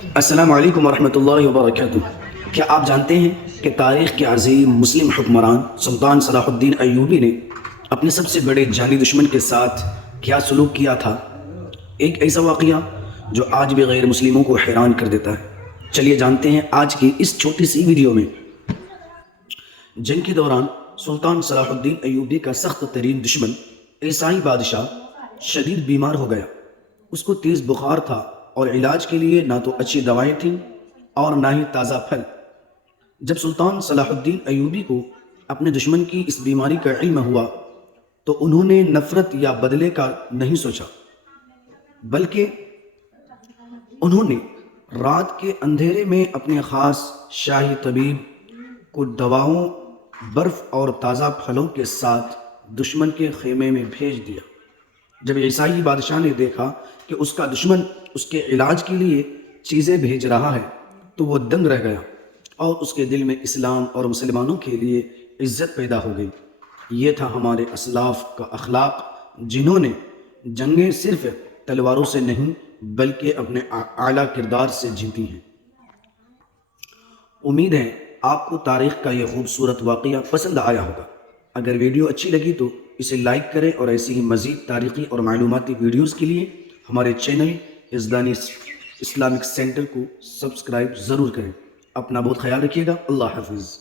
السلام علیکم ورحمۃ اللہ وبرکاتہ۔ کیا آپ جانتے ہیں کہ تاریخ کے عظیم مسلم حکمران سلطان صلاح الدین ایوبی نے اپنے سب سے بڑے جانی دشمن کے ساتھ کیا سلوک کیا تھا؟ ایک ایسا واقعہ جو آج بھی غیر مسلموں کو حیران کر دیتا ہے۔ چلیے جانتے ہیں آج کی اس چھوٹی سی ویڈیو میں۔ جنگ کے دوران سلطان صلاح الدین ایوبی کا سخت ترین دشمن عیسائی بادشاہ شدید بیمار ہو گیا۔ اس کو تیز بخار تھا اور علاج کے لیے نہ تو اچھی دوائیں تھیں اور نہ ہی تازہ پھل۔ جب سلطان صلاح الدین ایوبی کو اپنے دشمن کی اس بیماری کا علم ہوا تو انہوں نے نفرت یا بدلے کا نہیں سوچا، بلکہ انہوں نے رات کے اندھیرے میں اپنے خاص شاہی طبیب کو دواؤں، برف اور تازہ پھلوں کے ساتھ دشمن کے خیمے میں بھیج دیا۔ جب عیسائی بادشاہ نے دیکھا کہ اس کا دشمن اس کے علاج کے لیے چیزیں بھیج رہا ہے تو وہ دنگ رہ گیا اور اس کے دل میں اسلام اور مسلمانوں کے لیے عزت پیدا ہو گئی۔ یہ تھا ہمارے اسلاف کا اخلاق، جنہوں نے جنگیں صرف تلواروں سے نہیں بلکہ اپنے اعلیٰ کردار سے جیتی ہیں۔ امید ہے آپ کو تاریخ کا یہ خوبصورت واقعہ پسند آیا ہوگا۔ اگر ویڈیو اچھی لگی تو اسے لائک کریں اور ایسی ہی مزید تاریخی اور معلوماتی ویڈیوز کے لیے ہمارے چینل یزدانی اسلامک سینٹر کو سبسکرائب ضرور کریں۔ اپنا بہت خیال رکھیے گا۔ اللہ حافظ۔